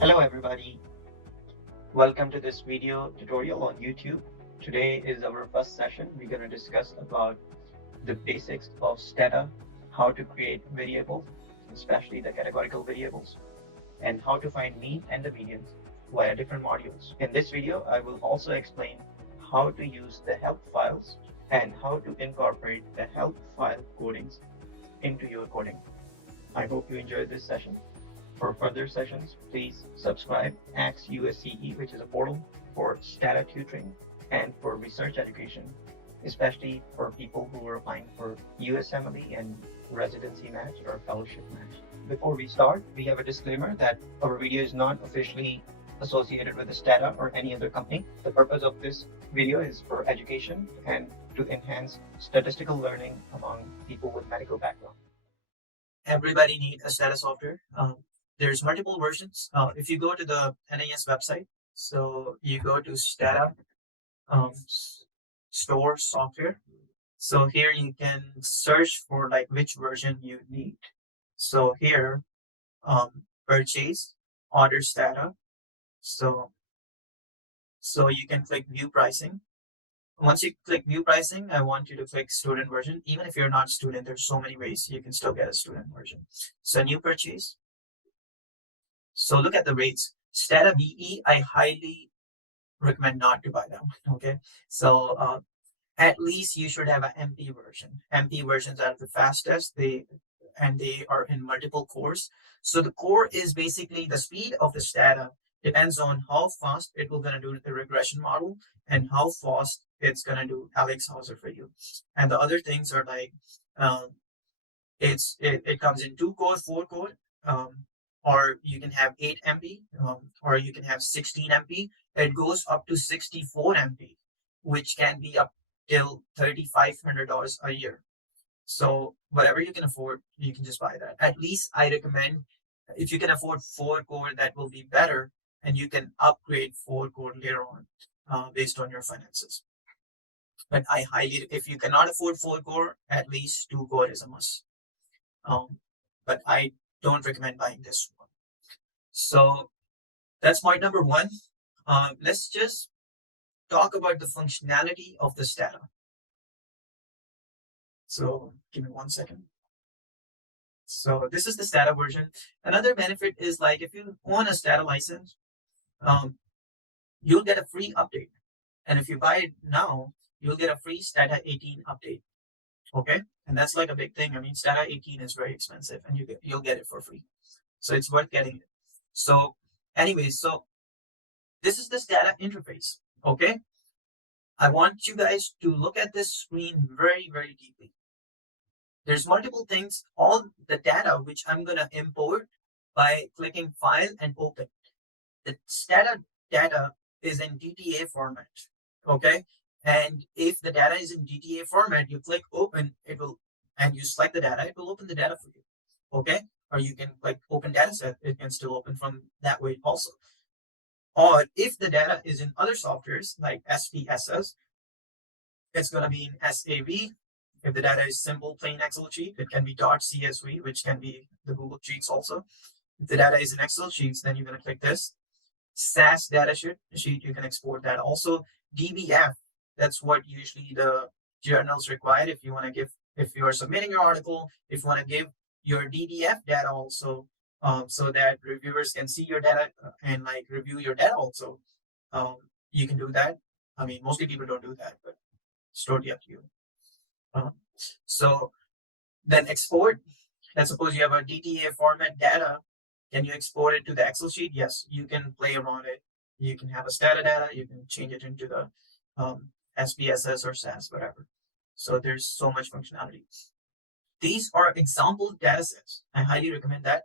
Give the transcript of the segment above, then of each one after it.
Hello everybody, welcome to this video tutorial on YouTube. Today is our first session. We're going to discuss about the basics of Stata, how to create variables, especially the categorical variables, and how to find mean and the medians via different modules. In this video, I will also explain how to use the help files and how to incorporate the help file codings into your coding. I hope you enjoyed this session. For further sessions, please subscribe AxeUSCE, which is a portal for Stata tutoring and for research education, especially for people who are applying for USMLE and residency match or fellowship match. Before we start, we have a disclaimer that our video is not officially associated with the Stata or any other company. The purpose of this video is for education and to enhance statistical learning among people with medical background. Everybody needs a Stata software. There's multiple versions. If you go to the NAS website, so you go to Stata store software. So here you can search for like which version you need. So here, purchase, order Stata. So you can click view pricing. Once you click view pricing, I want you to click student version. Even if you're not student, there's so many ways you can still get a student version. So new purchase. So look at the rates. Stata BE, I highly recommend not to buy them. Okay, so at least you should have an MP version. MP versions are the fastest. They are in multiple cores. So the core is basically the speed of the Stata depends on how fast it will gonna do the regression model and how fast it's gonna do AxeUSCE for you. And the other things are like it comes in 2 core, 4 core. Or you can have 8 MB, or you can have 16 MB. It goes up to 64 MB, which can be up till $3,500 a year. So whatever you can afford, you can just buy that. At least I recommend if you can afford 4 core, that will be better, and you can upgrade 4 core later on based on your finances. But I highly, if you cannot afford 4 core, at least 2 core is a must. But I don't recommend buying this one. So that's point number one. Let's just talk about the functionality of the Stata. So give me 1 second. So this is the Stata version. Another benefit is like if you own a Stata license, you'll get a free update. And if you buy it now, you'll get a free Stata 18 update. Okay, and that's like a big thing. I mean, Stata 18 is very expensive, and you'll get it for free, so it's worth getting it. So, anyways, so this is the Stata interface. Okay, I want you guys to look at this screen very, very deeply. There's multiple things. All the data which I'm gonna import by clicking File and Open. The Stata data is in DTA format. Okay. And if the data is in DTA format, you click open, it will, and you select the data, it will open the data for you. Okay. Or you can click open data set, it can still open from that way also. Or if the data is in other softwares like SPSS, it's going to be in SAV. If the data is simple plain Excel sheet, it can be .csv, which can be the Google Sheets also. If the data is in Excel sheets, then you're going to click this. SAS data sheet, you can export that. Also, DBF, that's what usually the journals require if you want to give, if you are submitting your article, if you want to give your DDF data also, so that reviewers can see your data and like review your data also. You can do that. I mean, mostly people don't do that, but it's totally up to you. So then export. Let's suppose you have a DTA format data. Can you export it to the Excel sheet? Yes, you can play around it. You can have a Stata data. You can change it into the SPSS or SAS, whatever. So there's so much functionality. These are example data sets. I highly recommend that.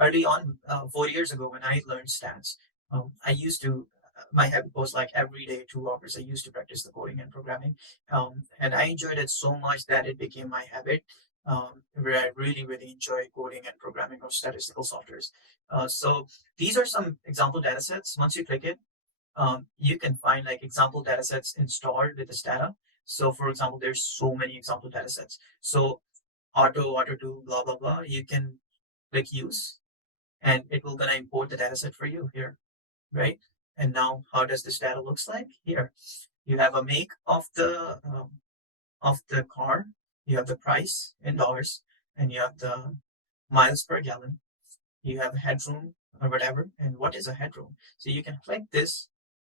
Early on, 4 years ago, when I learned stats, I used to, my habit was like every day, 2 hours, I used to practice the coding and programming. And I enjoyed it so much that it became my habit. Where I really, really enjoy coding and programming of statistical softwares. So these are some example data sets. Once you click it, you can find like example data sets installed with the Stata. So for example, there's so many example data sets. So auto 2, blah, blah, blah. You can click use. and it will gonna import the data set for you here, right? And now how does this data looks like here? You have a make of the car, you have the price in dollars, and you have the miles per gallon, you have headroom or whatever. And what is a headroom? So you can click this,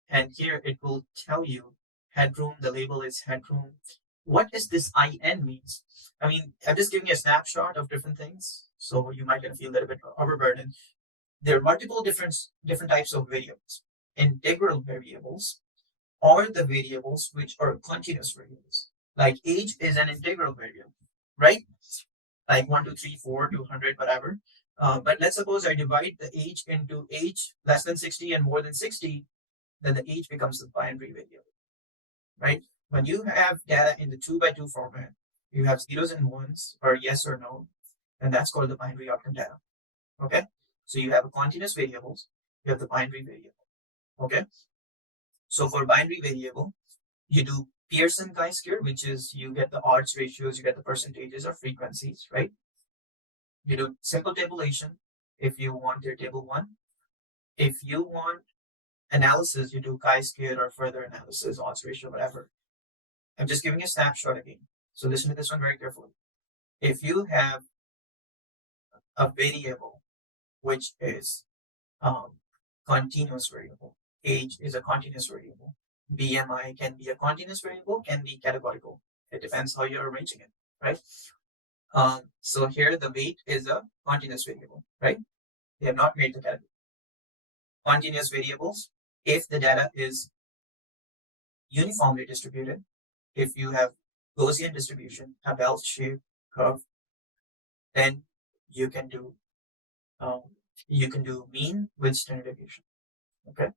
and here it will tell you headroom. The label is headroom. What is this IN means? I mean, I'm just giving you a snapshot of different things, so you might gonna feel a little bit overburdened. There are multiple different types of variables. Integral variables are the variables which are continuous variables. Like age is an integral variable, right? Like 1, 2, 3, 4, 200, whatever. But let's suppose I divide the age into age less than 60 and more than 60, then the age becomes the binary variable, right? When you have data in the 2 by 2 format, you have zeros and ones or yes or no, and that's called the binary outcome data. Okay, so you have a continuous variables, you have the binary variable. Okay, so for binary variable, you do Pearson chi-square, which is you get the odds ratios, you get the percentages or frequencies, right? You do simple tabulation if you want your table 1. If you want analysis, you do chi-square or further analysis, odds ratio, whatever. I'm just giving you a snapshot again. So listen to this one very carefully. If you have a variable which is continuous variable, age is a continuous variable, BMI can be a continuous variable, can be categorical. It depends how you're arranging it, right? So here the weight is a continuous variable, right? They have not made the category. Continuous variables, if the data is uniformly distributed, if you have Gaussian distribution, a bell-shaped curve, then you can do mean with standard deviation. Okay,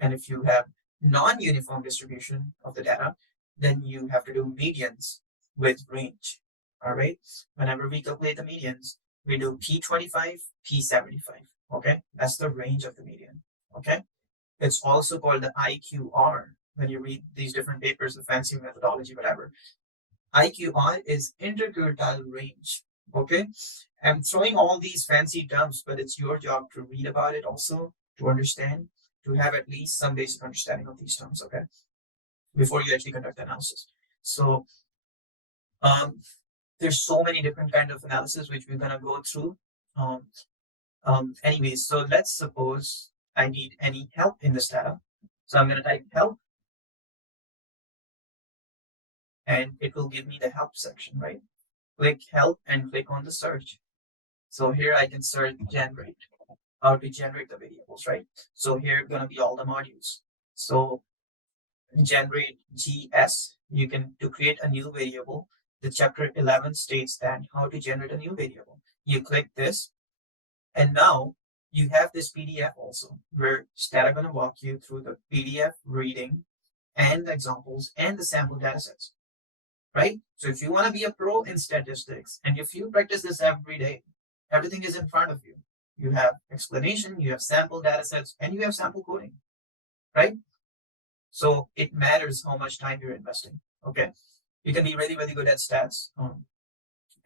and if you have non-uniform distribution of the data, then you have to do medians with range. All right, whenever we calculate the medians, we do P25, P75. Okay, that's the range of the median. Okay, it's also called the IQR. When you read these different papers, the fancy methodology, whatever, IQR is interquartile range. Okay, I'm throwing all these fancy terms, but it's your job to read about it also, to understand, to have at least some basic understanding of these terms, okay, before you actually conduct the analysis. So there's so many different kind of analysis which we're gonna go through. Anyways, so let's suppose I need any help in this data. So I'm gonna type help, and it will give me the help section, right? Click help and click on the search. So here I can search generate, how to generate the variables, right? So here gonna be all the modules. So generate GS, you can, to create a new variable, the chapter 11 states that how to generate a new variable. You click this, and now you have this PDF also, where Stata gonna walk you through the PDF reading and the examples and the sample datasets, right? So if you want to be a pro in statistics, and if you practice this every day, everything is in front of you. You have explanation, you have sample datasets, and you have sample coding, right? So it matters how much time you're investing. Okay, you can be really, really good at stats,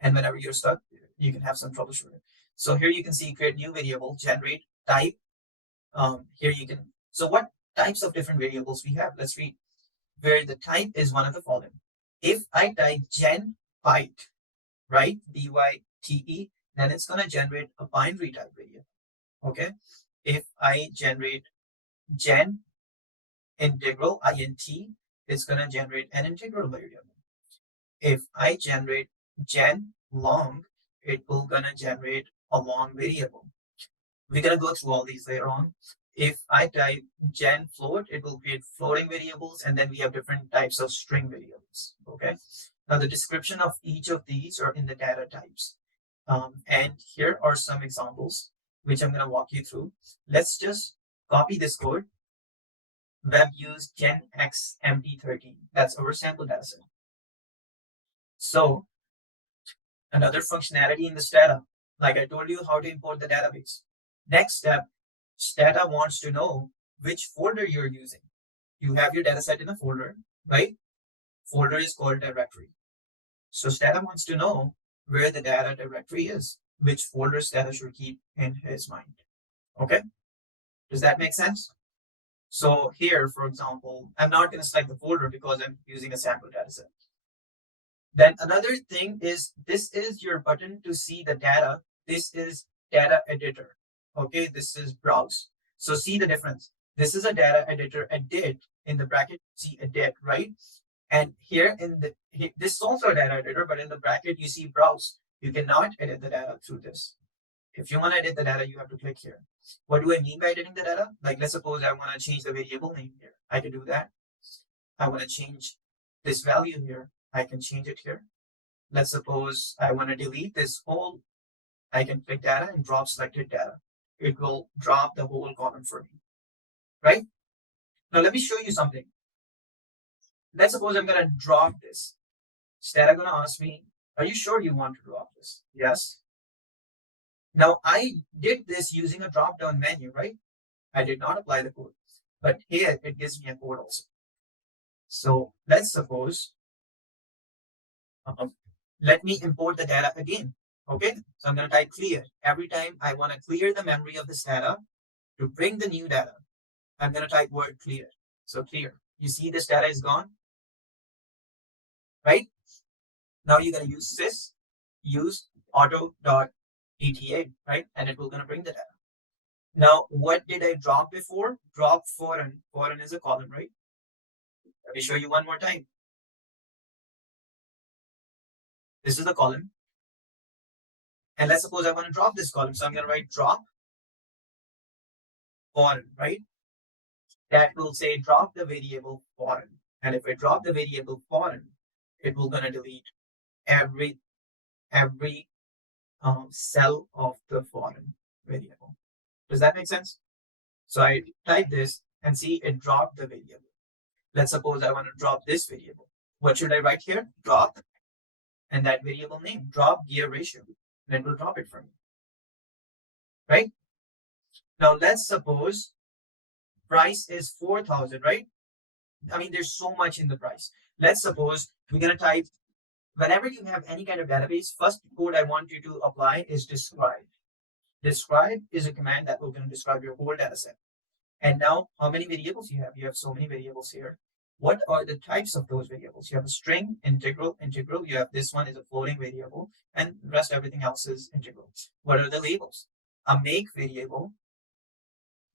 and whenever you're stuck, you can have some troubleshooting. So here you can see create new variable, generate type. Here you can. So what types of different variables we have? Let's read. Where the type is one of the following. If I type gen byte, right, BYTE, then it's gonna generate a binary type variable. Okay, if I generate gen integral int, it's gonna generate an integral variable. If I generate gen long, it will gonna generate a long variable. We're gonna go through all these later on. If I type gen float, it will create floating variables, and then we have different types of string variables. Okay, now the description of each of these are in the data types. And here are some examples which I'm going to walk you through. Let's just copy this code. Web use gen x mt13. That's our sample dataset. So another functionality in the Stata, like I told you how to import the database. Next step, Stata wants to know which folder you're using. You have your dataset in a folder, right? Folder is called directory. So Stata wants to know where the data directory is. which folder Stata should keep in his mind. Okay, does that make sense? So here, for example, I'm not going to select the folder because I'm using a sample data set. Then another thing is, this is your button to see the data. This is data editor. Okay, this is browse. So see the difference. This is a data editor, edit in the bracket, see edit, right? And here in the, this is also a data editor, but in the bracket you see browse. You cannot edit the data through this. If you want to edit the data, you have to click here. What do I mean by editing the data? Like, let's suppose I want to change the variable name here. I can do that. I want to change this value here. I can change it here. Let's suppose I want to delete this whole. I can click data and drop selected data. It will drop the whole column for me, right? Now let me show you something. Let's suppose I'm going to drop this. Stata going to ask me, are you sure you want to drop this? Yes. Now I did this using a drop-down menu, right? I did not apply the code, but here it gives me a code also. So let's suppose, let me import the data again. Okay, so I'm going to type clear. Every time I want to clear the memory of this data to bring the new data, I'm going to type word clear. So clear. You see this data is gone, right? Now you're going to use sys, use auto.eta, right? And it will going to bring the data. Now, what did I drop before? Drop foreign. Foreign is a column, right? Let me show you one more time. This is the column. And let's suppose I want to drop this column. So I'm going to write drop foreign, right? That will say drop the variable foreign. And if I drop the variable foreign, it will going to delete every cell of the foreign variable. Does that make sense? So I type this and see it dropped the variable. Let's suppose I want to drop this variable. What should I write here? Drop, and that variable name, drop gear ratio. And it will drop it for me. Right? Now let's suppose price is 4,000, right? I mean, there's so much in the price. Let's suppose we're going to type, whenever you have any kind of database, first code I want you to apply is describe. Describe is a command that will going to describe your whole data set. And now, how many variables you have? You have so many variables here. What are the types of those variables? You have a string, integral. You have this one is a floating variable, and the rest everything else is integral. What are the labels? A make variable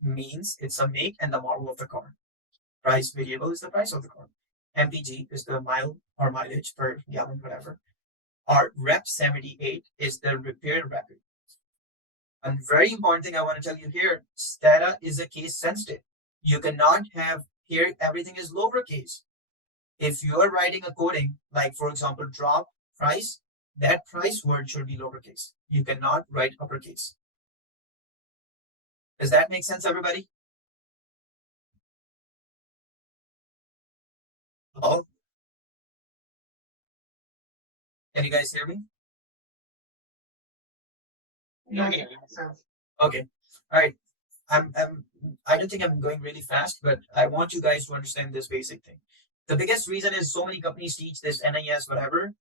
means it's a make and the model of the car. Price variable is the price of the car. MPG is the mile or mileage per gallon, whatever. Our rep 78 is the repair record. And very important thing I want to tell you here, Stata is a case sensitive. You cannot have here, everything is lowercase. If you are writing a coding, like for example, drop price, that price word should be lowercase. You cannot write uppercase. Does that make sense, everybody? Hello? Can you guys hear me? Okay. Okay. All right. I don't think I'm going really fast, but I want you guys to understand this basic thing. The biggest reason is so many companies teach this NIS, whatever.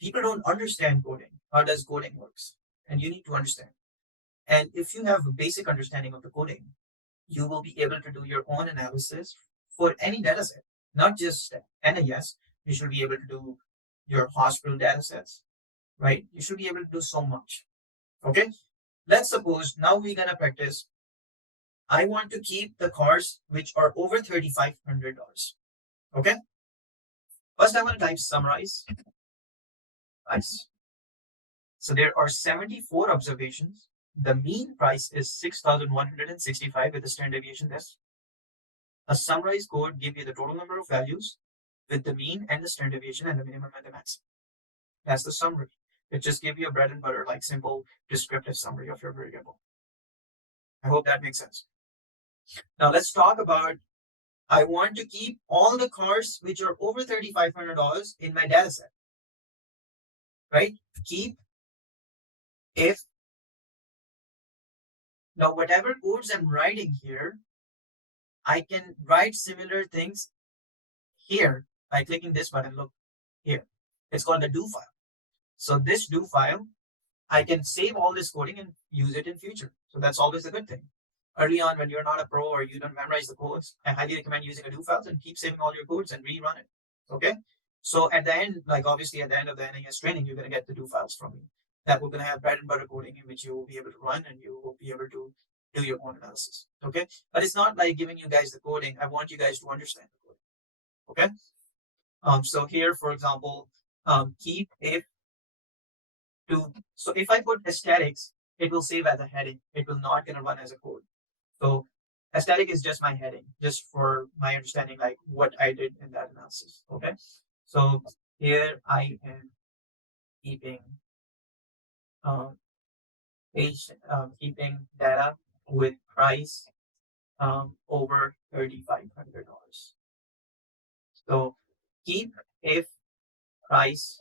People don't understand coding. How does coding works? And you need to understand. And if you have a basic understanding of the coding, you will be able to do your own analysis for any data set, not just NIS. You should be able to do your hospital data sets, right? You should be able to do so much. Okay. Let's suppose now we're going to practice. I want to keep the cars which are over $3,500. Okay. First, I want to type summarize. Nice. So there are 74 observations. The mean price is 6,165 with the standard deviation test. A summarize code gives you the total number of values with the mean and the standard deviation and the minimum and the maximum. That's the summary. It just gives you a bread and butter, like simple descriptive summary of your variable. I hope that makes sense. Now let's talk about, I want to keep all the cars which are over $3,500 in my data set. Right? Keep if. Now whatever codes I'm writing here, I can write similar things here by clicking this button. Look here. It's called the do file. So this do file, I can save all this coding and use it in future. So that's always a good thing. Early on, when you're not a pro or you don't memorize the codes, I highly recommend using a do files and keep saving all your codes and rerun it. Okay. So at the end, like obviously at the end of the NAS training, you're going to get the do files from me. That we're going to have bread and butter coding in which you will be able to run and you will be able to do your own analysis. Okay. But it's not like giving you guys the coding. I want you guys to understand the coding. Okay. So here, for example, keep if to, so if I put aesthetics, it will save as a heading. It will not gonna run as a code. So aesthetic is just my heading, just for my understanding, like what I did in that analysis. Okay. So here I am keeping um, keeping data with price over $3,500. So keep if price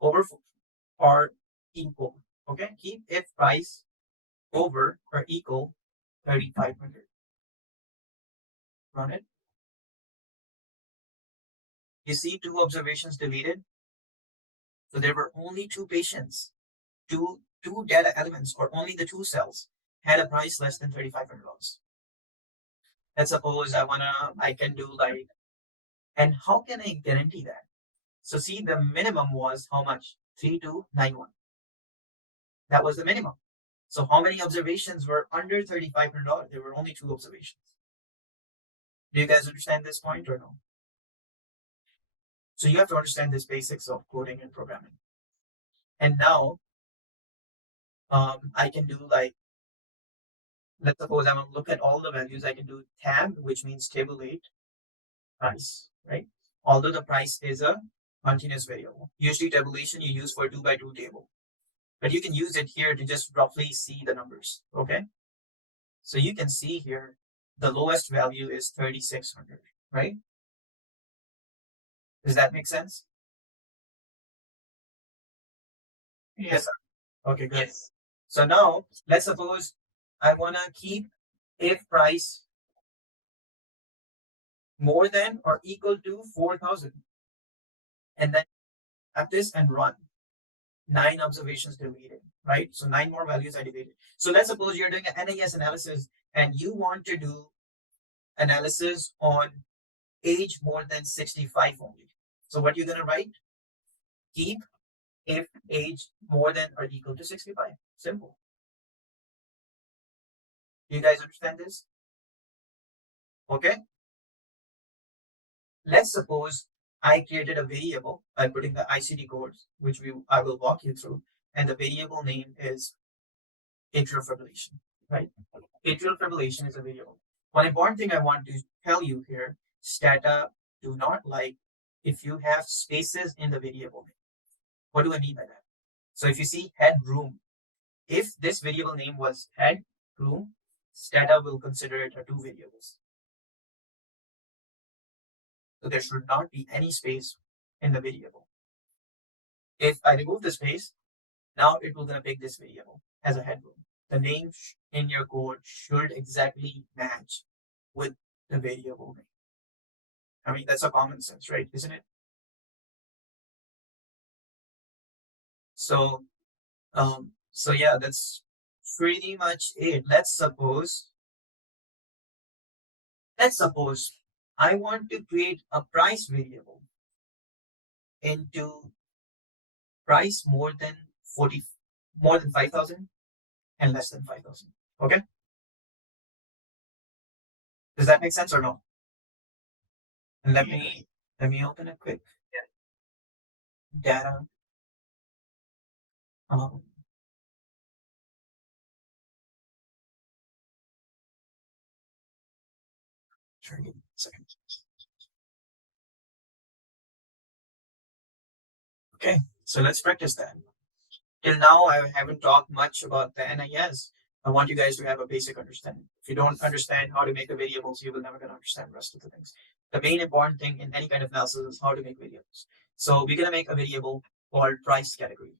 over or equal. Okay, keep if price over or equal 3,500. Run it. You see two observations deleted. So there were only two patients, two data elements, or only the two cells had a price less than $3,500. Let's suppose I can do like, and how can I guarantee that? So see, the minimum was how much? 3291. That was the minimum. So how many observations were under $3,500? There were only two observations. Do you guys understand this point or no? So you have to understand this basics of coding and programming. And now I can do like, let's suppose I want to look at all the values. I can do tab, which means tabulate price, right? Although the price is a continuous variable. Usually tabulation you use for a 2x2 table, but you can use it here to just roughly see the numbers. Okay. So you can see here, the lowest value is 3,600, right? Does that make sense? Yes. Okay, good. Yes. So now let's suppose I want to keep if price more than or equal to 4,000 and then have this and run. 9 observations deleted, right? So 9 more values are deleted. So let's suppose you're doing an NAS analysis and you want to do analysis on age more than 65 only. So what you're going to write? Keep if age more than or equal to 65. Simple. Do you guys understand this? Okay. Let's suppose I created a variable by putting the ICD codes, which I will walk you through, and the variable name is atrial fibrillation, right? Atrial fibrillation is a variable. One important thing I want to tell you here, Stata do not like if you have spaces in the variable name. What do I mean by that? So if you see headroom, if this variable name was headroom, Stata will consider it a two variables. So there should not be any space in the variable. If I remove the space, now it will gonna pick this variable as a headroom. The name in your code should exactly match with the variable name. I mean, that's a common sense, right? Isn't it? So, so yeah, that's pretty much it. Let's suppose I want to create a price variable into price more than 5,000 and less than 5,000. Okay. Does that make sense or no? And let me open a quick data. Um, Sure, give me a second. Okay, so let's practice that. Till now, I haven't talked much about the NIS. I want you guys to have a basic understanding. If you don't understand how to make the variables, you will never gonna understand the rest of the things. The main important thing in any kind of analysis is how to make variables. So we're gonna make a variable called price category.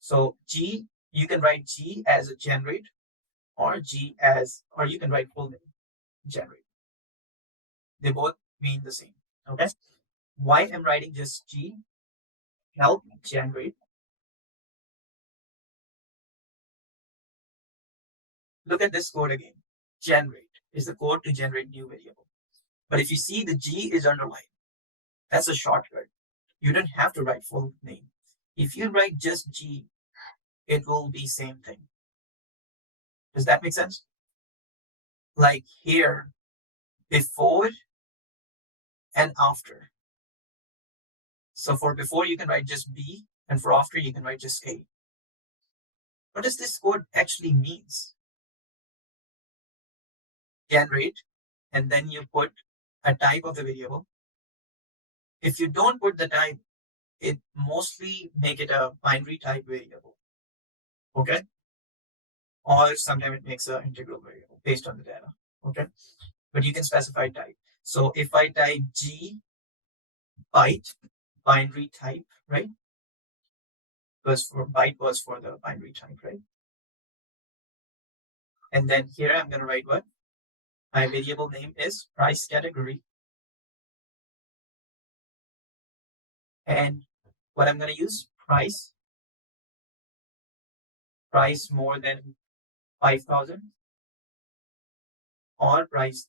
So G, you can write G as a generate, or you can write full name, generate. They both mean the same. Okay. Why I'm writing just G? help generate. Look at this code again. Generate is the code to generate new variable. But if you see the G is underlined, that's a shortcut. You don't have to write full name. If you write just G, it will be same thing. Does that make sense? Like here, before and after. So for before, you can write just B, and for after, you can write just A. What does this code actually means? Generate, and then you put a type of the variable. If you don't put the type, it mostly make it a binary type variable. Okay? Or sometimes it makes an integral variable based on the data. Okay? But you can specify type. So if I type G byte, binary type, right? Because for byte was for the binary type, right? And then here I'm going to write what? My variable name is price category. And what I'm going to use? Price more than 5,000 or price.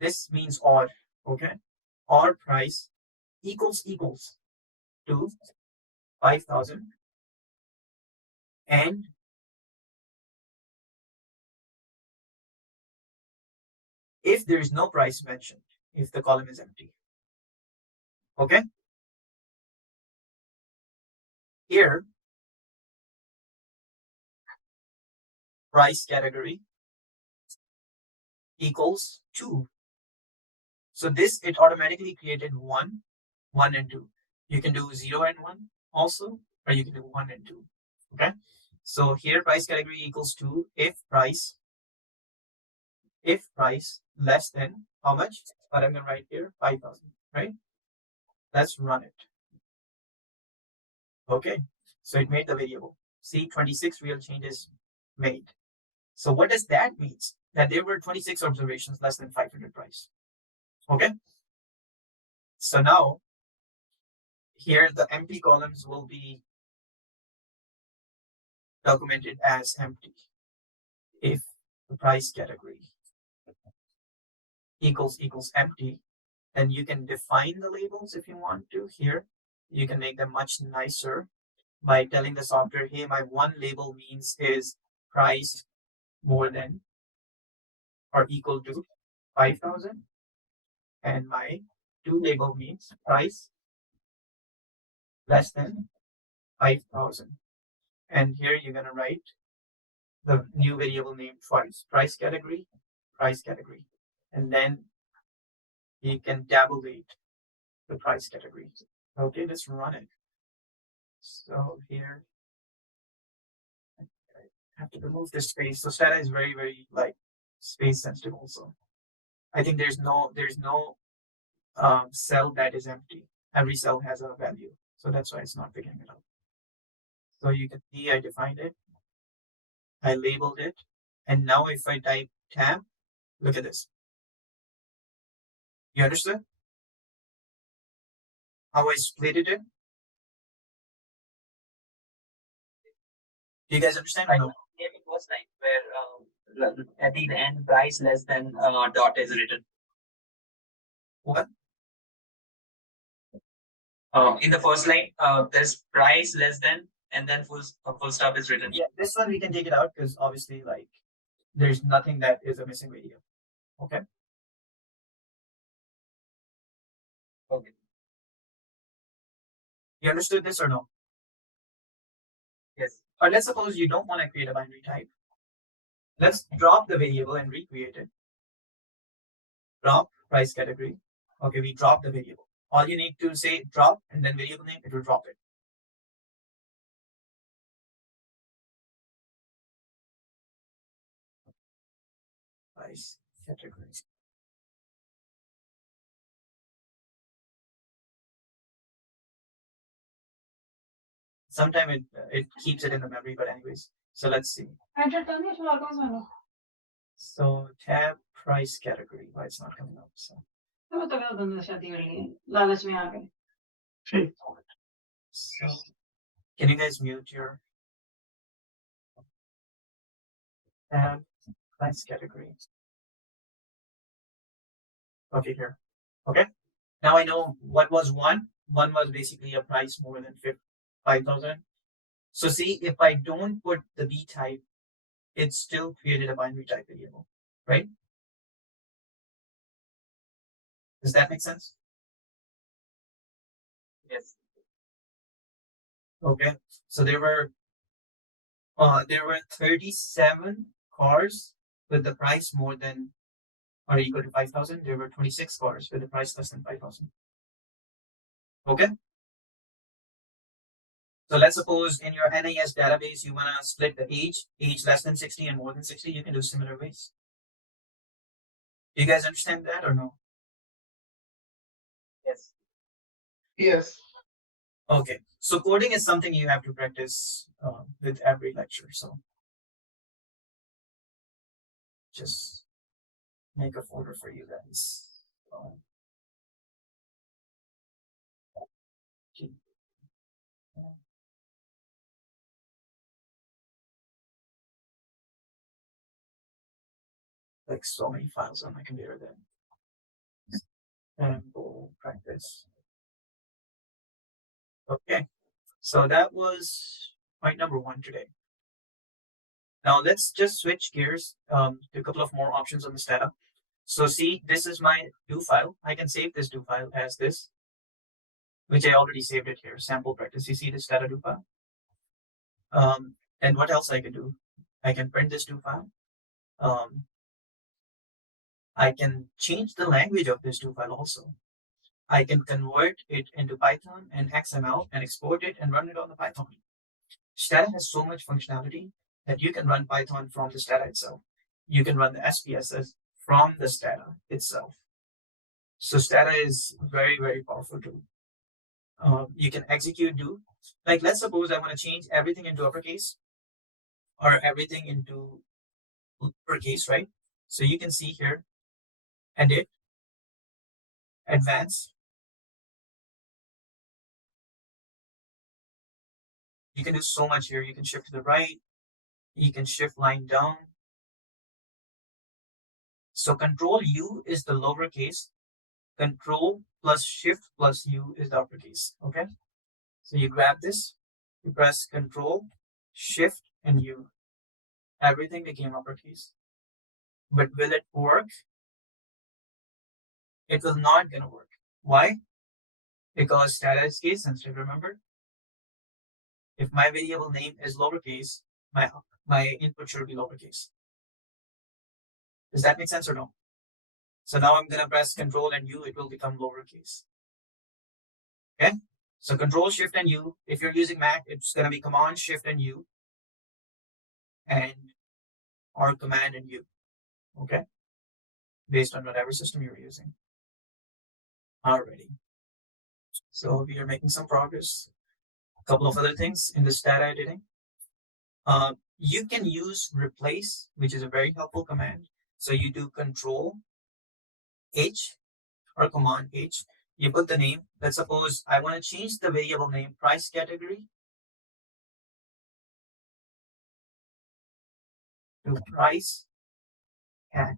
This means or, okay? Or price equals to 5,000 and if there is no price mentioned, if the column is empty. Okay? Here, price category equals 2. So this, it automatically created 1, 1 and 2. You can do 0 and 1 also, or you can do 1 and 2. Okay? So here price category equals 2 if price less than how much? What I'm going to write here, 5,000, right? Let's run it. Okay, so it made the variable. See, 26 real changes made. So what does that mean? That there were 26 observations less than 500 price. Okay, so now here the empty columns will be documented as empty if the price category equals empty. Then you can define the labels if you want to. Here you can make them much nicer by telling the software, hey, my one label means is price more than or equal to 5,000 and my two label means price less than 5,000. And here you're going to write the new variable name twice, price category. And then you can tabulate the price category. Okay, let's run it. So here, I have to remove this space. So Stata is very, very like space sensitive also. I think there's no cell that is empty. Every cell has a value. So that's why it's not picking it up. So you can see I defined it. I labeled it. And now if I type tab, look at this. You understood how I split it in? Do you guys understand? I know. Yeah, it was like where at the end price less than dot is written. What? In the first line, there's price less than, and then full stop is written. Yeah, this one we can take it out because obviously, like, there's nothing that is a missing video. Okay. Okay. You understood this or no? Yes. But let's suppose you don't want to create a binary type. Let's drop the variable and recreate it. Drop price category. Okay, we drop the variable. All you need to say drop and then variable name, it will drop it. Price category. Sometimes it keeps it in the memory, but anyways. So let's see. So tab price category. Why it's not coming up? So So can you guys mute your tab? Price category. Okay, here. Okay. Now I know what was one. One was basically a price more than 5,000. So see, if I don't put the B type, it still created a binary type variable, right? Does that make sense? Yes. Okay. So there were 37 cars with the price more than or equal to 5,000. There were 26 cars with the price less than 5,000. Okay. So let's suppose in your NAS database, you want to split the age less than 60 and more than 60. You can do similar ways. Do you guys understand that or no? Yes. Yes. Okay. So coding is something you have to practice with every lecture. So just make a folder for you guys. Like so many files on my computer then. And we'll practice. Okay. So that was point number 1 today. Now let's just switch gears to a couple of more options on the Stata. So see, this is my do file. I can save this do file as this, which I already saved it here, sample practice. You see this Stata do file? And what else I can do? I can print this do file. I can change the language of this do file also. I can convert it into Python and XML and export it and run it on the Python. Stata has so much functionality that you can run Python from the Stata itself. You can run the SPSS from the Stata itself. So Stata is very, very powerful tool. You can execute do. Like let's suppose I want to change everything into uppercase or everything into lowercase, right? So you can see here, edit, advance. You can do so much here. You can shift to the right. You can shift line down. So control U is the lowercase. Control plus shift plus U is the uppercase. Okay. So you grab this, you press control, shift, and U. Everything became uppercase. But will it work? It will not gonna work. Why? Because Stata is case sensitive, remember? If my variable name is lowercase, my input should be lowercase. Does that make sense or no? So now I'm gonna press control and U, it will become lowercase. Okay? So control, shift, and U. If you're using Mac, it's gonna be command, shift, and U. And or command and U. Okay? Based on whatever system you're using. Alrighty. So we are making some progress. A couple of other things in the Stata editing. You can use replace, which is a very helpful command. So you do control H or command H. You put the name. Let's suppose I want to change the variable name price category to price cat.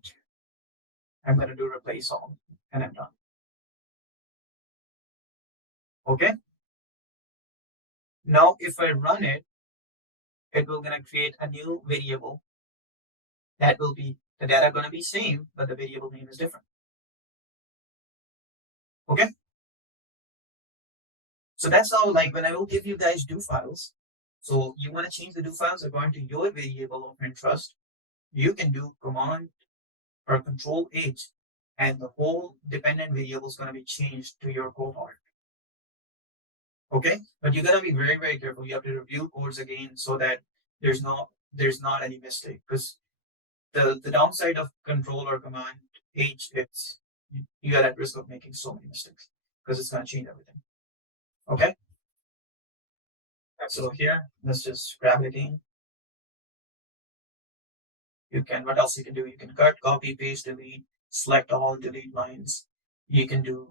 I'm going to do replace all and I'm done. Okay. Now, if I run it, it will going to create a new variable. That will be the data going to be same, but the variable name is different. Okay. So that's how, like, when I will give you guys do files. So you want to change the do files according to your variable of interest. You can do command or control H, and the whole dependent variable is going to be changed to your cohort. Okay, but you got to be very, very careful. You have to review codes again so that there's not any mistake, because the downside of control or command H is you are at risk of making so many mistakes because it's going to change everything. Okay, so here let's just grab it again. You can, what else you can do? You can cut, copy, paste, delete, select all, delete lines. You can do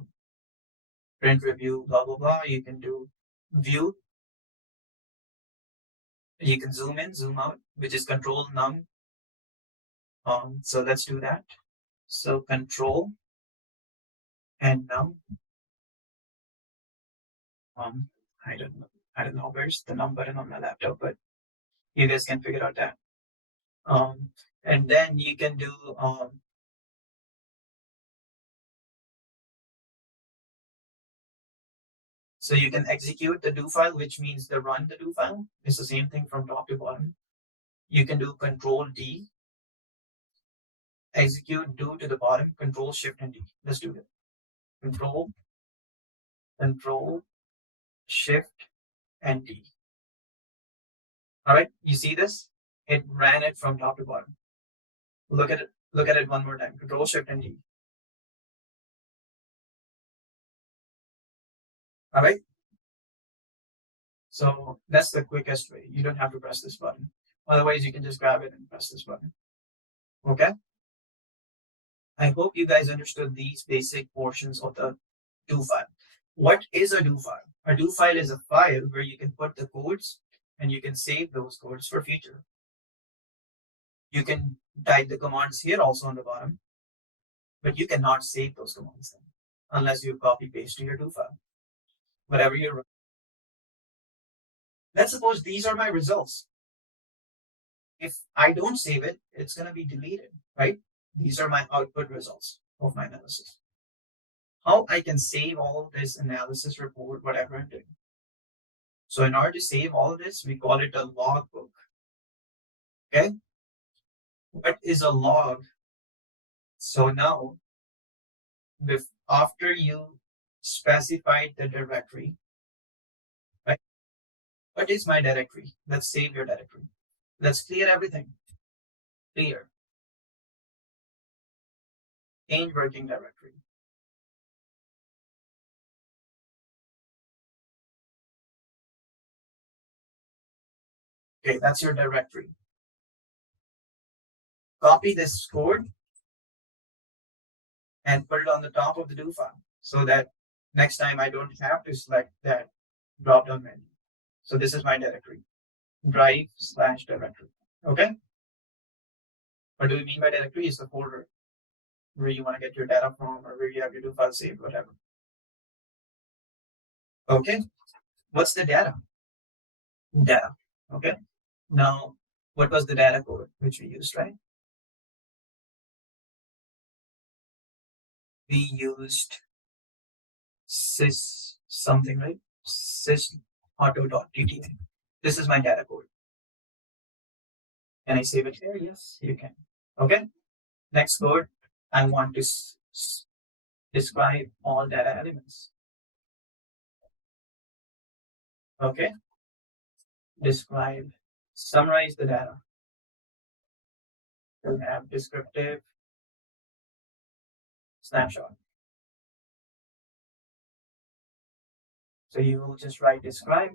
print review, blah, blah, blah. You can do view. You can zoom in, zoom out, which is control num. So let's do that. So control and num. Um, I don't know. I don't know where's the num button on my laptop, but you guys can figure out that. Um, and then you can do so you can execute the do file, which means the run the do file. It's the same thing from top to bottom. You can do control D, execute do to the bottom, control shift and D. Let's do it. Control, shift and D. All right, you see this? It ran it from top to bottom. Look at it one more time. Control shift and D. All right. So that's the quickest way. You don't have to press this button. Otherwise, you can just grab it and press this button. Okay. I hope you guys understood these basic portions of the do file. What is a do file? A do file is a file where you can put the codes and you can save those codes for future. You can type the commands here also on the bottom, but you cannot save those commands then, unless you copy paste to your do file. Whatever you're. Let's suppose these are my results. If I don't save it, it's going to be deleted, right? These are my output results of my analysis. How I can save all this analysis report, whatever I'm doing. So in order to save all of this, we call it a logbook. Okay. What is a log? So now, after you specified the directory, right? What is my directory? Let's save your directory. Let's clear everything. Clear. Change working directory. Okay, that's your directory. Copy this code and put it on the top of the do file so that next time I don't have to select that drop down menu. So this is my directory, drive/directory. Okay. What do we mean by directory? Is the folder where you want to get your data from or where you have your do file saved, whatever. Okay. What's the data? Data. Okay. Now, what was the data code which we used, right? We used sys something, right? Sys auto.tta. This is my data code. Can I save it here? Yes, you can. Okay. Next code, I want to describe all data elements. Okay. Describe, summarize the data. We'll have descriptive snapshot. So you will just write describe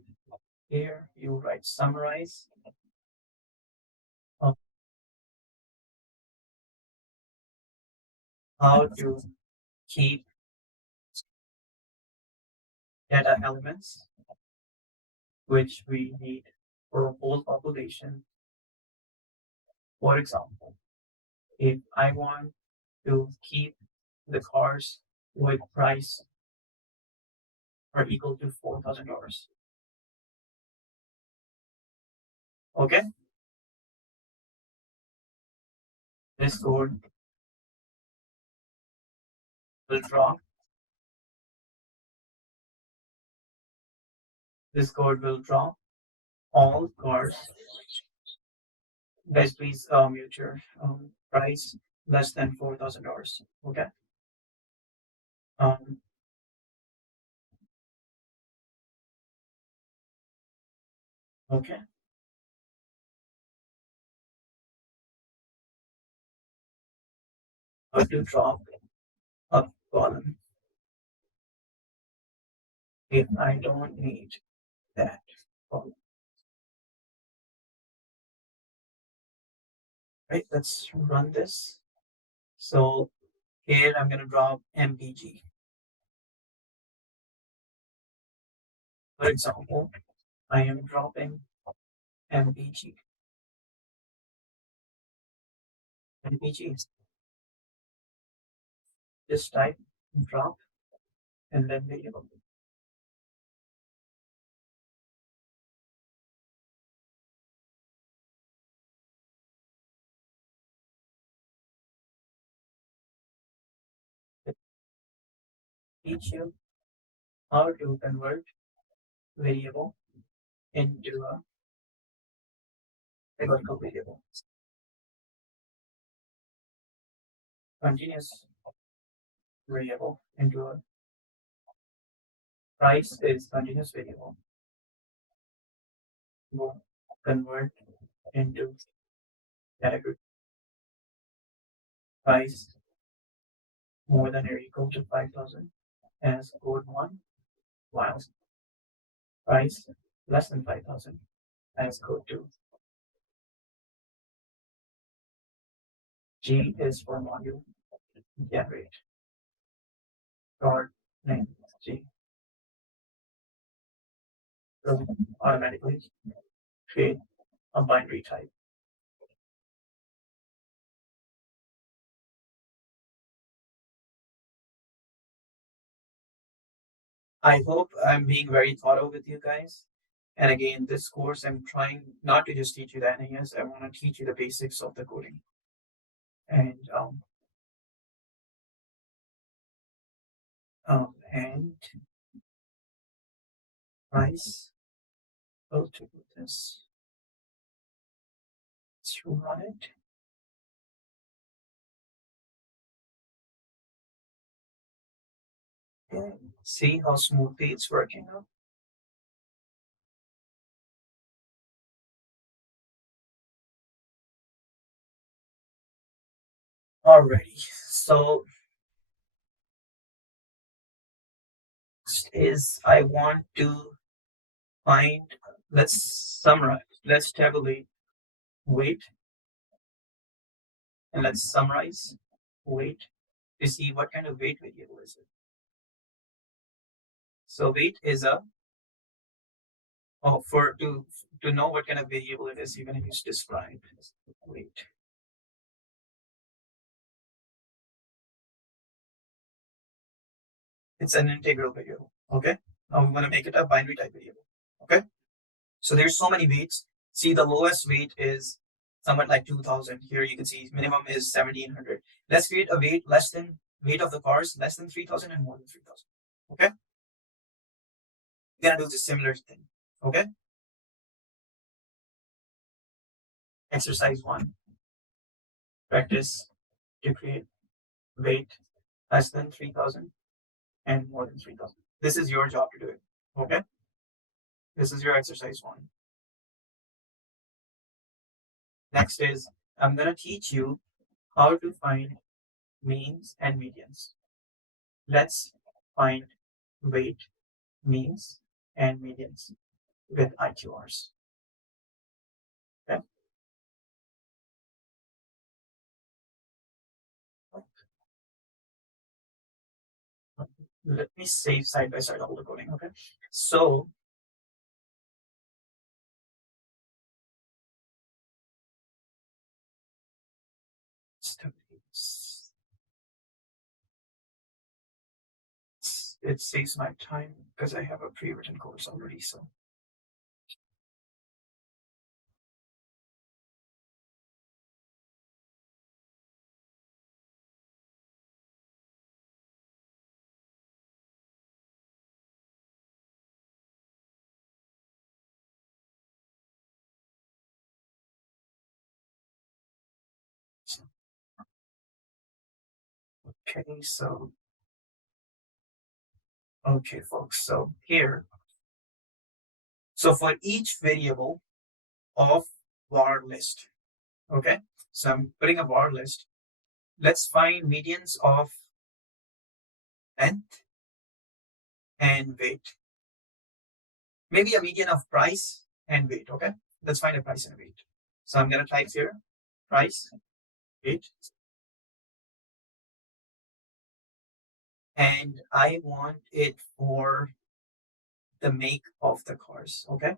here. You will write summarize. How to keep data elements, which we need for a whole population. For example, if I want to keep the cars with price are equal to $4,000. Okay, this code will draw. This code will draw all cars. Guys, please mute your price less than $4,000. Okay. Um, okay. How to drop a column if I don't need that column. Right. Let's run this. So here I'm going to drop MPG. For example, I am dropping MPG. MPG. Just type drop and then variable. Teach you how to convert variable into a categorical variable. Continuous variable into a price is continuous variable. Will convert into category. Price more than or equal to 5,000 as code 1, while price less than 5,000 as code 2. G is for module generate. Guard name G. So automatically create a binary type. I hope I'm being very thorough with you guys. And again, this course, I'm trying not to just teach you the NAS, I want to teach you the basics of the coding. And price. Go to this. Let's run it. Okay. See how smoothly it's working now. Alrighty, so next is I want to find, let's summarize, let's tabulate weight, and let's summarize weight to see what kind of weight variable is it. So weight is a, to know what kind of variable it is, you're going to use describe weight. It's an integral variable. Okay. Now we want to make it a binary type variable. Okay. So there's so many weights. See, the lowest weight is somewhat like 2,000. Here you can see minimum is 1,700. Let's create a weight less than weight of the cars, less than 3,000 and more than 3,000. Okay. We're gonna do the similar thing. Okay. Exercise 1. Practice to create weight less than 3,000 and more than 3,000. This is your job to do it. Okay. This is your exercise 1. Next is I'm gonna teach you how to find means and medians. Let's find weight, means, and medians with IQRs. Okay. Let me save side by side all the coding. Okay. So it saves my time because I have a pre-written course already. So okay, okay, folks. So here, so for each variable of var list, okay. So I'm putting a var list. Let's find medians of length and weight. Maybe a median of price and weight. Okay. Let's find a price and weight. So I'm gonna type here price, weight, and I want it for the make of the cars. Okay.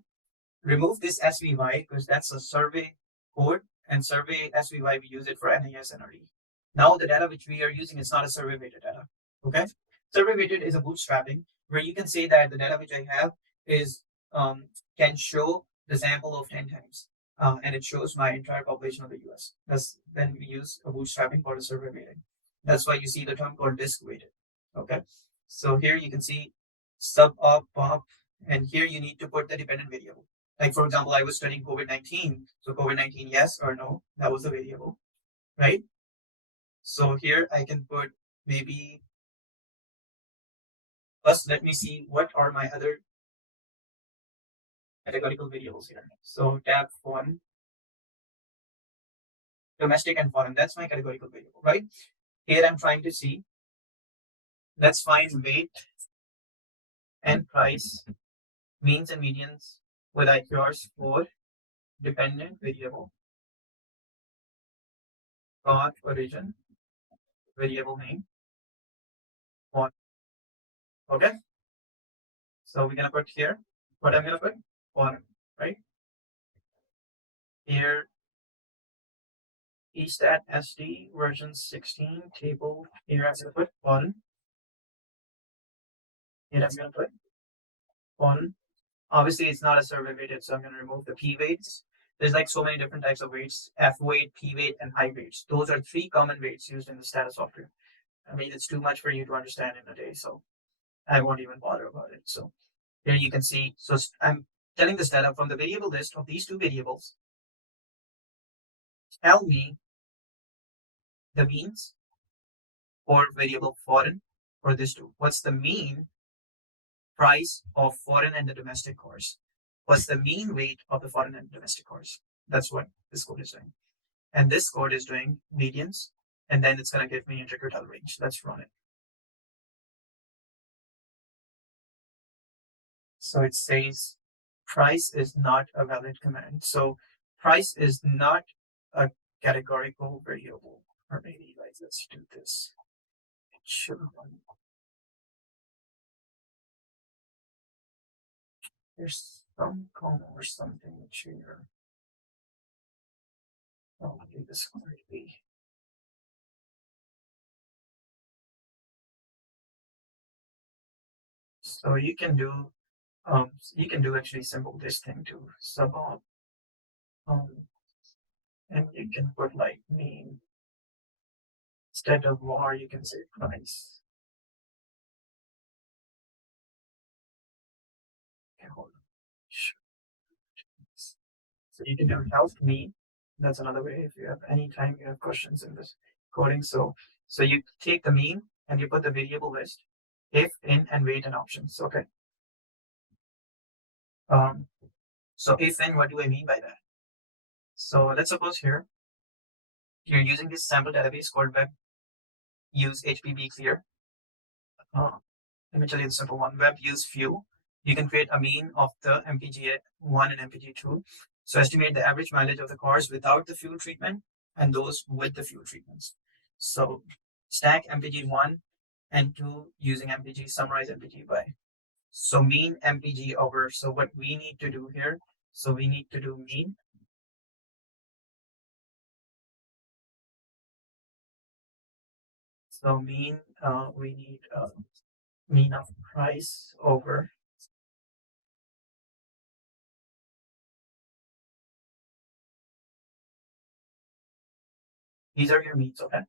Remove this SVY because that's a survey code, and survey SVY, we use it for NAS and RE. Now the data which we are using is not a survey weighted data. Okay. Survey weighted is a bootstrapping where you can say that the data which I have is can show the sample of 10 times. And it shows my entire population of the US. That's then we use a bootstrapping called a survey weighting. That's why you see the term called disk weighted. Okay. So here you can see sub op pop, and here you need to put the dependent variable. Like for example, I was studying COVID-19. So COVID-19, yes or no, that was the variable, right? So here I can put maybe, first let me see what are my other categorical variables here. So tab one, domestic and foreign, that's my categorical variable, right? Here I'm trying to see, let's find weight and price, means and medians with IQRs for dependent variable, path origin, variable name, one. Okay. So we're gonna put here what I'm gonna put one, right? Here ESTAT SD version 16 table. Here I'm gonna put one. Here I'm gonna put one. Obviously it's not a survey weighted, so I'm gonna remove the P weights. There's like so many different types of weights: F weight, P weight, and I weights. Those are three common weights used in the Stata software. I mean, it's too much for you to understand in a day, so I won't even bother about it. So here you can see, so I'm telling this data from the variable list of these two variables. Tell me the means for variable foreign for this two. What's the mean price of foreign and the domestic cars? What's the mean weight of the foreign and domestic cars? That's what this code is doing. And this code is doing medians, and then it's going to give me interquartile range. Let's run it. So it says price is not a valid command. So price is not a categorical variable. Or maybe like, let's do this. It should run. There's some comma or something which here. I'll do this one be. So you can do actually simple this thing to sub op, and you can put like mean instead of var, you can say price. Okay, hold on. So you can do help me. That's another way if you have any time you have questions in this coding. So you take the mean and you put the variable list, if, in, and weight and options. Okay. So if, in, what do I mean by that? So let's suppose here you're using this sample database called web use HPB clear. Let me tell you the simple one. Web use fuel. You can create a mean of the MPG1 and MPG2. So estimate the average mileage of the cars without the fuel treatment and those with the fuel treatments. So stack MPG1 and 2 using MPG, summarize MPG by. So mean MPG over. So what we need to do here, so we need to do mean. So mean, we need mean of price over. These are your means, okay?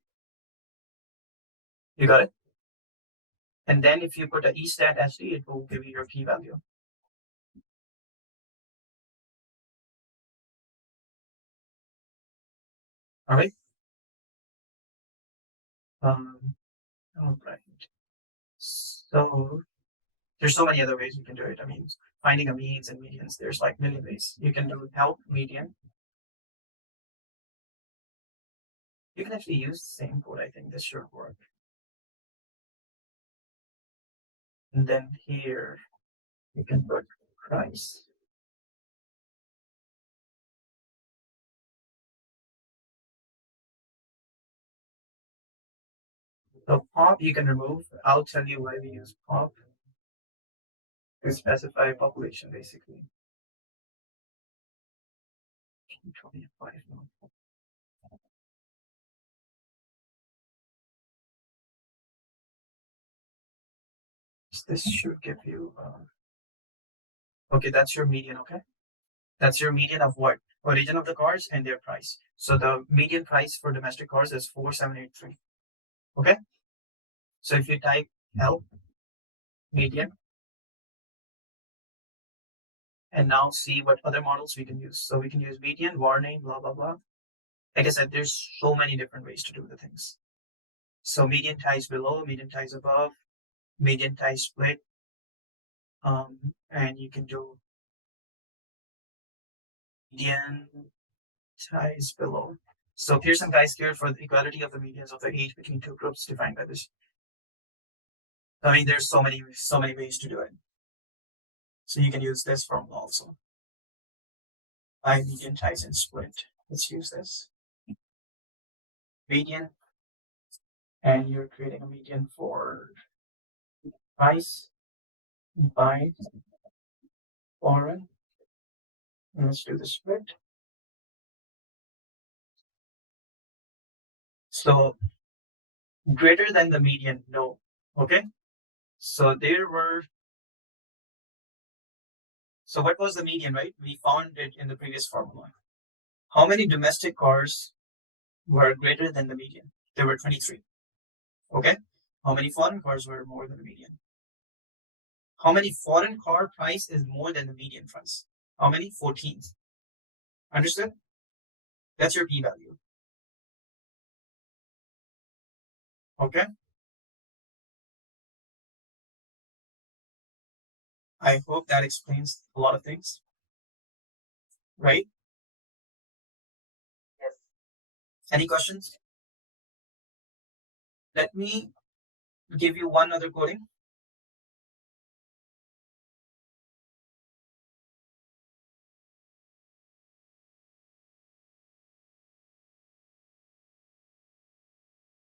You got it? And then if you put a ESTAT SD, it will give you your p-value. All right. All right. So there's so many other ways you can do it. I mean, finding a means and medians, there's like million ways. You can do help median. You can actually use the same code. I think this should work. And then here you can put price. So pop you can remove. I'll tell you why we use pop. to specify population basically. 25. This should give you, okay, that's your median, okay? That's your median of what? Origin of the cars and their price. So the median price for domestic cars is 4783. Okay? So if you type help median and now see what other models we can use. So we can use median, var name, blah, blah, blah. Like I said, there's so many different ways to do the things. So median ties below, median ties above, median tie split. And you can do median ties below. So Pearson chi-square for the equality of the medians of the age between two groups defined by this. I mean, there's so many ways to do it. So you can use this formula also. By median ties and split. Let's use this. Median, and you're creating a median for price by foreign. And let's do the split. So greater than the median, no. Okay. So so what was the median, right? We found it in the previous formula. How many domestic cars were greater than the median? There were 23. Okay. How many foreign cars were more than the median? How many foreign car price is more than the median price? How many? 14. Understood? That's your p-value. Okay. I hope that explains a lot of things. Right? Yes. Any questions? Let me give you one other coding.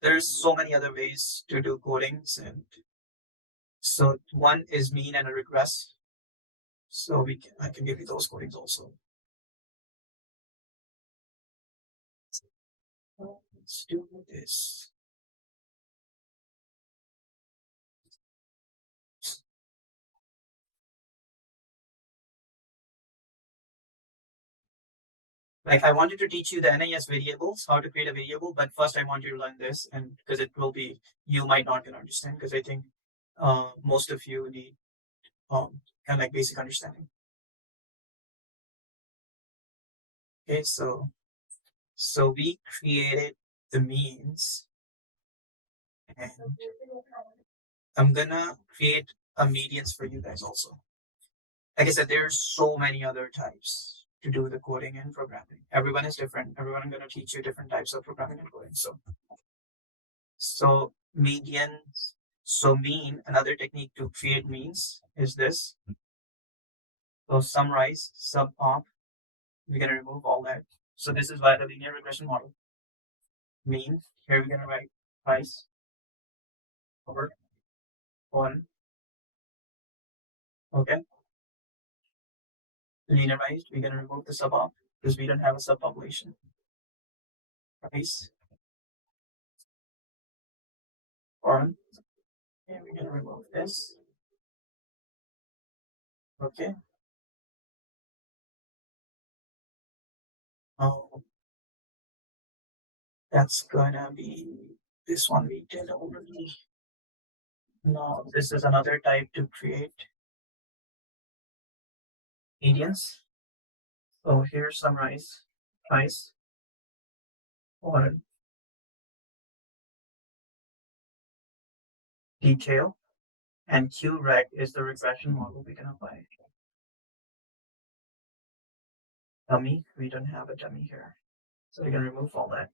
There's so many other ways to do codings, and so one is mean and a regress. So I can give you those codings also. Let's do this. Like I wanted to teach you the NIS variables, how to create a variable, but first I want you to learn this, and because it will be, you might not gonna understand, because I think most of you need kind of like basic understanding. Okay, so we created the means, and I'm gonna create a medians for you guys also. Like I said, there's so many other types to do the coding and programming. Everyone is different. Everyone I'm gonna teach you different types of programming and coding. So medians. So mean, another technique to create means is this. So summarize, sub op. We're gonna remove all that. So this is via the linear regression model. Mean, here we're gonna write price over 1. Okay. Linearized, we're gonna remove the sub op because we don't have a subpopulation. Price 1. And we're gonna remove this. Okay. Oh, that's gonna be this one we did already. No, this is another type to create medians. So here summarize price 1 detail, and QREG is the regression model we can apply. Dummy, we don't have a dummy here. So we can remove all that.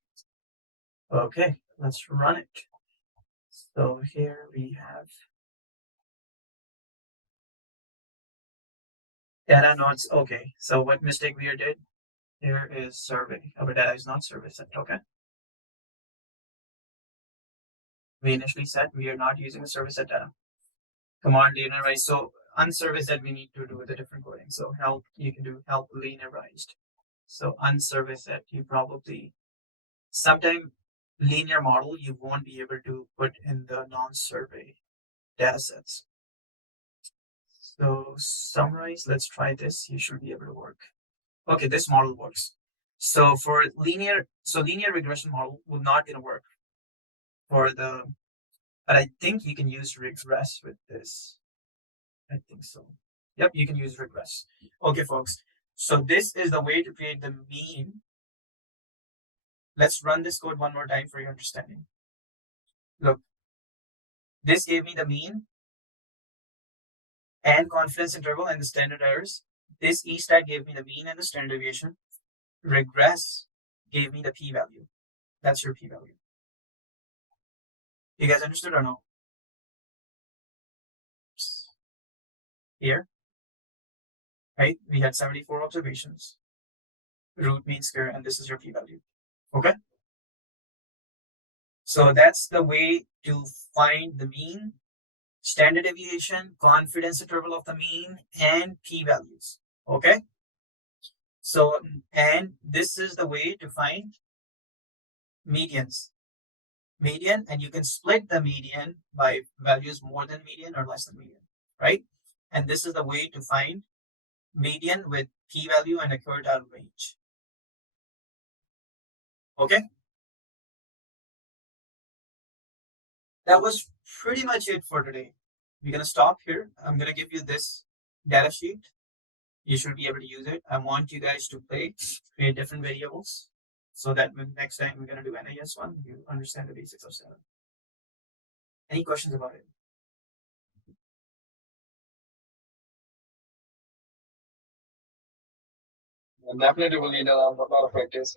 Okay, let's run it. So here we have data nodes. Okay, so what mistake we did here is survey. Our data is not survey set. Okay. We initially said we are not using the survey set data. Command linearize. So unserviced that we need to do with a different coding. So help, you can do help linearized. So unserviced that you probably sometime linear model you won't be able to put in the non-survey data sets. So summarize, let's try this. You should be able to work. Okay, this model works. So for linear, so linear regression model will not gonna work for the, but I think you can use regress with this. I think so. Yep, you can use regress. Okay, folks. So this is the way to create the mean. Let's run this code one more time for your understanding. Look, this gave me the mean and confidence interval and the standard errors. This E-stat gave me the mean and the standard deviation. Regress gave me the p-value. That's your p-value. You guys understood or no? Here, right? We had 74 observations, root mean square, and this is your p-value. Okay? So that's the way to find the mean, standard deviation, confidence interval of the mean, and p-values. Okay? So, and this is the way to find medians. Median, and you can split the median by values more than median or less than median, right? And this is the way to find median with p-value and a quartile range. Okay? That was pretty much it for today. We're gonna stop here. I'm gonna give you this data sheet. You should be able to use it. I want you guys to create different variables so that when next time we're gonna do NIS one, you understand the basics of Stata. Any questions about it? Definitely will need a lot of practice.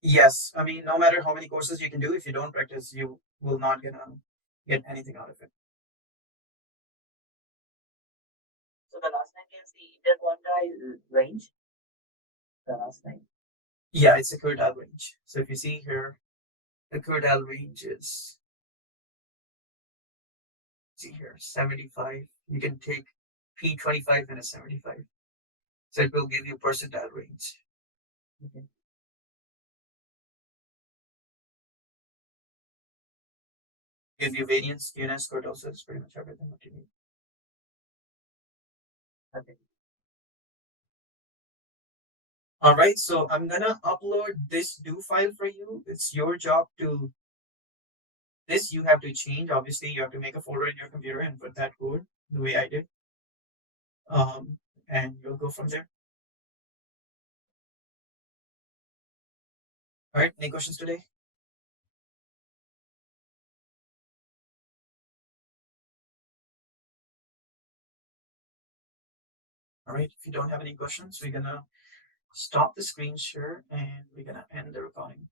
Yes, I mean, no matter how many courses you can do, if you don't practice, you will not gonna get anything out of it. So the last time is the interquartile range. The last time. Yeah, it's a quartile range. So if you see here, the quartile range is, see here, 75. You can take P25 and a 75. So it will give you percentile range. Okay. Give you variance, skewness, kurtosis, pretty much everything what you need. Okay. All right, so I'm gonna upload this do file for you. It's your job to, this you have to change. Obviously, you have to make a folder in your computer and put that code the way I did. And you'll go from there. All right, any questions today? All right, if you don't have any questions, we're gonna stop the screen share and we're gonna end the recording.